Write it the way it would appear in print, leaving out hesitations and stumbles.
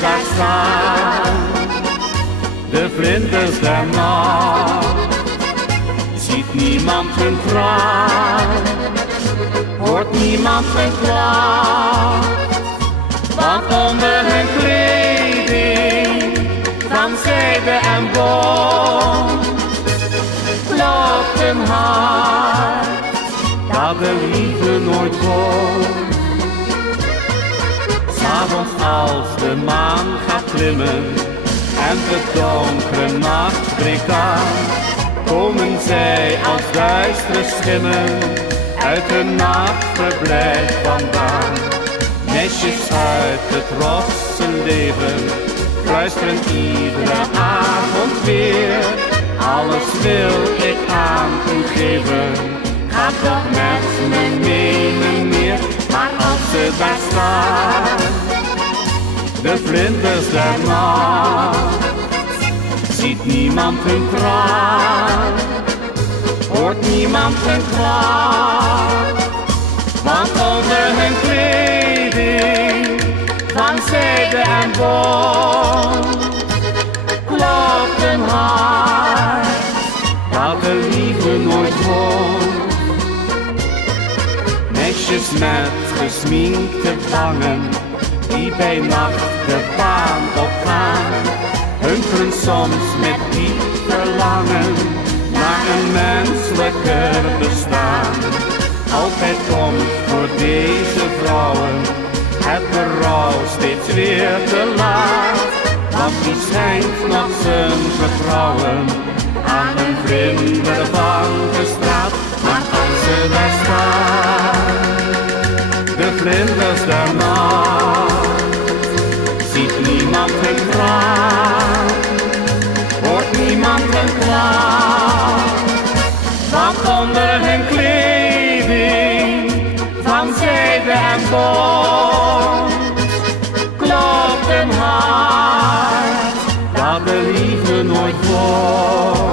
daar staan. De vlinders der nacht, ziet niemand hun traan, hoort niemand hun klacht, want onder hun kleding van zijde en bont klopt een hart dat de liefde nooit komt. 'S'avonds als de maan gaat klimmen en de donkere nacht breekt aan, komen zij als duistere schimmen uit hun nachtverblijf vandaan. Meisjes uit het rosse leven fluisteren iedere avond weer: alles wil ik aan u geven, ga toch met me mee meneer. Maar als ze daar staan, de vlinders der nacht, ziet niemand hun traan, hoort niemand hun klacht, want onder hun kleding van zijde en bont klopt een hart dat de liefde nooit woont. Meisjes met gesminkte wangen die bij nacht de baan opgaan, hunkeren soms met diep verlangen naar een menselijker bestaan. Altijd komt voor deze vrouwen het berouw steeds weer te laat, want die schijnt nog zijn vertrouwen aan een vlinder van de straat. Maar als ze daar staan, de vlinders der nacht, ziet niemand hun traan, hoort niemand hun klacht, want onder hun kleding van zijde en bont klopt een hart dat de liefde nooit wordt.